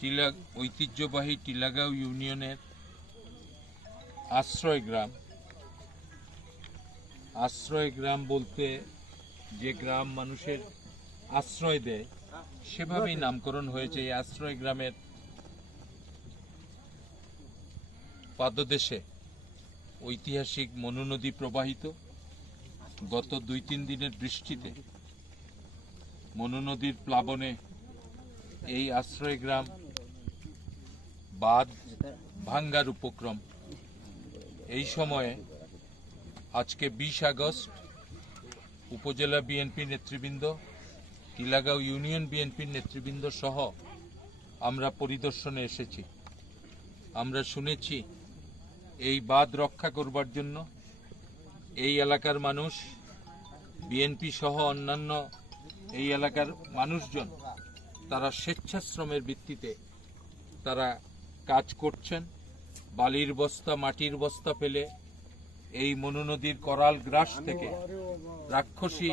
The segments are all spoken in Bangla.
টিলা ঐতিহ্যবাহী টিলাগাঁও ইউনিয়নের আশ্রয় গ্রাম আশ্রয় গ্রাম বলতে যে গ্রাম মানুষের আশ্রয় দেয় সেভাবেই নামকরণ হয়েছে এই আশ্রয় গ্রামের পাদদেশে ঐতিহাসিক মনুনদী প্রবাহিত গত দুই তিন দিনের বৃষ্টিতে মনুনদীর প্লাবনে এই আশ্রয় গ্রাম বাঁধ ভাঙ্গার উপক্রম এই সময়ে আজকে বিশ আগস্ট উপজেলা বিএনপি নেতৃবৃন্দ টিলাগাঁও ইউনিয়ন বিএনপির নেতৃবৃন্দ সহ আমরা পরিদর্শনে এসেছি আমরা শুনেছি এই বাঁধ রক্ষা করবার জন্য এই এলাকার মানুষ বিএনপি সহ অন্যান্য এই এলাকার মানুষজন তারা স্বেচ্ছাশ্রমের ভিত্তিতে তারা কাজ করছেন বালির বস্তা মাটির বস্তা ফেলে এই মনু নদীর করাল গ্রাস থেকে রাক্ষসী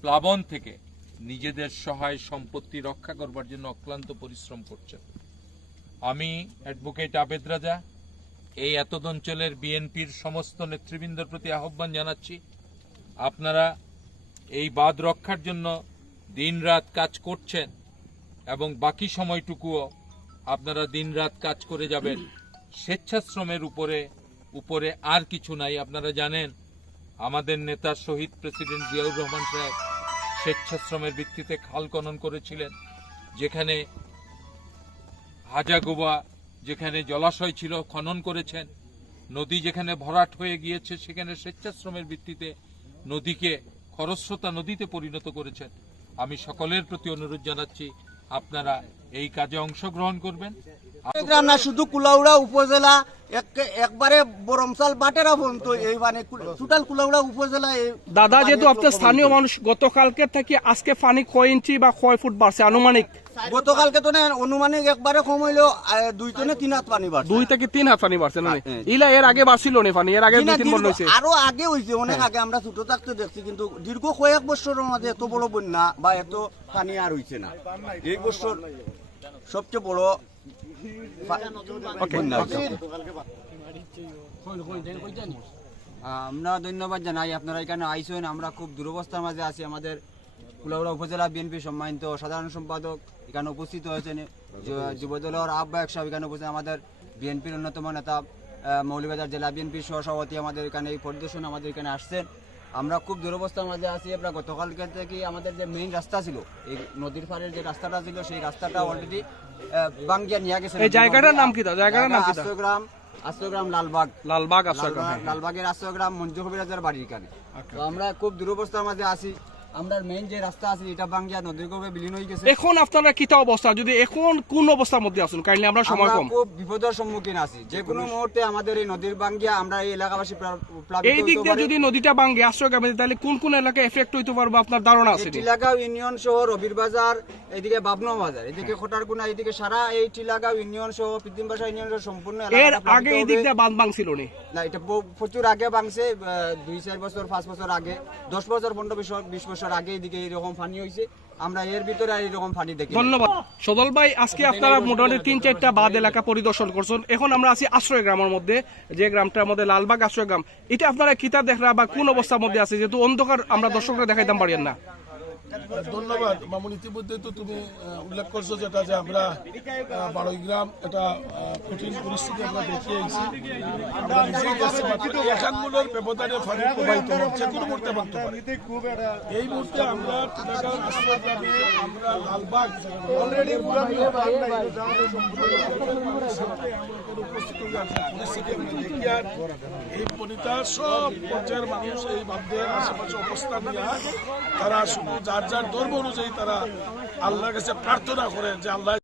প্লাবন থেকে নিজেদের সহায় সম্পত্তি রক্ষা করবার জন্য অক্লান্ত পরিশ্রম করছেন আমি অ্যাডভোকেট আবেদ রাজা এই এতদ অঞ্চলের বিএনপির সমস্ত নেতৃবৃন্দের প্রতি আহ্বান জানাচ্ছি আপনারা এই বাদ রক্ষার জন্য দিন রাত কাজ করছেন এবং বাকি সময়টুকুও আপনারা দিন রাত কাজ করে যাবেন স্বেচ্ছাশ্রমের উপরে উপরে আর কিছু নাই আপনারা জানেন আমাদের নেতা শহীদ প্রেসিডেন্ট জিয়াউর রহমান সাহেব স্বেচ্ছাশ্রমের ভিত্তিতে খাল খনন করেছিলেন যেখানে হাজাগোবা যেখানে জলাশয় ছিল খনন করেছেন নদী যেখানে ভরাট হয়ে গিয়েছে সেখানে স্বেচ্ছাশ্রমের ভিত্তিতে নদীকে খরস্রোতা নদীতে পরিণত করেছেন আমি সকলের প্রতি অনুরোধ জানাচ্ছি আপনারা এই কাজে অংশগ্রহণ করবেন না শুধু কুলাউড়া উপজেলা একবারে বরমসাল বাটেরা পর্যন্ত এই মানে টোটাল কুলাউড়া উপজেলা দাদা যেহেতু আপনার স্থানীয় মানুষ গতকালকে থেকে আজকে পানি কয় ইঞ্চি বা কয় ফুট বাড়ছে আনুমানিক গতকালকে তো না অনুমানিক একবারে কম হইলো দুই টনে তিন হাত পানি বাড়ছে দুই থেকে তিন হাত পানি বাড়ছে না হ্যাঁ, হ্যাঁ। ইলা এর আগে বাড়ছিল না পানি এর আগে দুই তিন বন্যা হইছে আরো আগে হইছে অনেক হ্যাঁ। আগে আমরা ছোট থাকতে দেখছি কিন্তু দীর্ঘ কয়েক বছরের মাঝে এত বড় বন্যা বা এত পানি আর হইছে না এই বছর সবচেয়ে বড় আমরা ধন্যবাদ জানাই আপনারা এখানে আইসেন আমরা খুব দুরবস্থার মাঝে আছি আমাদের কুলাউড়া উপজেলা বিএনপি সম্মানিত সাধারণ সম্পাদক এখানে উপস্থিত হয়েছেন যুবদলের আহ্বায়ক সাহেব এখানে উপস্থিত আমাদের বিএনপির অন্যতম নেতা মৌলিবাজার জেলা বিএনপির সহসভাপতি আমাদের এখানে এই পরিদর্শন আমাদের এখানে আসছেন আমরা খুব দুরবস্থার মাঝে আছি আমরা গতকালকে থেকে আমাদের যে মেইন রাস্তা ছিল এই নদীর পাড়ের যে রাস্তাটা ছিল সেই রাস্তাটা অলরেডি বাঙ্গিয়া নিয়ে গেছে এই জায়গাটার নাম কি জায়গাটার নাম কি আশ্রয়গ্রাম আশ্রয়গ্রাম লালবাগ লালবাগ আশ্রয়গ্রাম লালবাগের আশ্রয়গ্রাম মঞ্জু কবিরাজের বাড়ির কানে আচ্ছা, তো আচ্ছা। আমরা খুব দুরবস্থার মাঝে আছি আমরার মেইন যে রাস্তা আছে এটা বাঙ্গিয়া নদীর বিলীন হয়ে গেছে এখন আপনারা অবস্থা যদি এখন কোন অবস্থার মধ্যে আছেন কাইন্ডলি আমরা সময় কম খুব বিপদের সম্মুখীন আছি যে কোনো মুহূর্তে আমাদের এই নদীর বাঙ্গিয়া আমরা এই এলাকাবাসী এই দিক দিয়ে যদি নদীটা বাঙ্গে তাহলে কোন কোন এলাকা এফেক্ট হইতে পারবে আপনার ধারণা আছে টিলাগাঁও ইউনিয়ন এদিকে বাবনো বাজার এদিকে হ্যাঁ। এদিকে সারা এই টিলাগাঁও ইউনিয়ন শহর পিদিম বাসা ইউনিয়ন সম্পূর্ণ এর আগে এই দিক দিয়ে বাঁধ ভাঙছিল না এটা প্রচুর আগে ভাঙছে দুই চার বছর পাঁচ বছর আগে দশ বছর পনেরো বিশ বছর বছর আগে এদিকে এরকম পানি হয়েছে আমরা এর ভিতরে আর এরকম পানি দেখি ধন্যবাদ সদল ভাই আজকে আপনারা মোটামুটি তিন চারটা বাদ এলাকা পরিদর্শন করছেন এখন আমরা আছি আশ্রয় গ্রামের মধ্যে যে গ্রামটার মধ্যে লালবাগ আশ্রয় গ্রাম এটা আপনারা কিতা দেখরা বা কোন অবস্থার মধ্যে আছে যেহেতু অন্ধকার আমরা দর্শকরা দেখাইতাম পারিয়েন না ধন্যবাদ মামুন ইতিমধ্যে তো তুমি উল্লেখ করছো যেটা যে আমরা এটা কঠিন পরিস্থিতি আমরা দেখে ব্যবধানে ফাঁকি প্রবাহিত হচ্ছে কোনো মুহূর্তে ভাঙতে পারে এই মুহূর্তে আমরা আমরা লালবাগ অলরেডি এই সব পর্যায়ের মানুষ এই বাদ্যের আশেপাশে অবস্থান নিয়ে তারা শুধু যা যার যার ধর্ম অনুযায়ী তারা আল্লাহর কাছে প্রার্থনা করেন যে আল্লাহ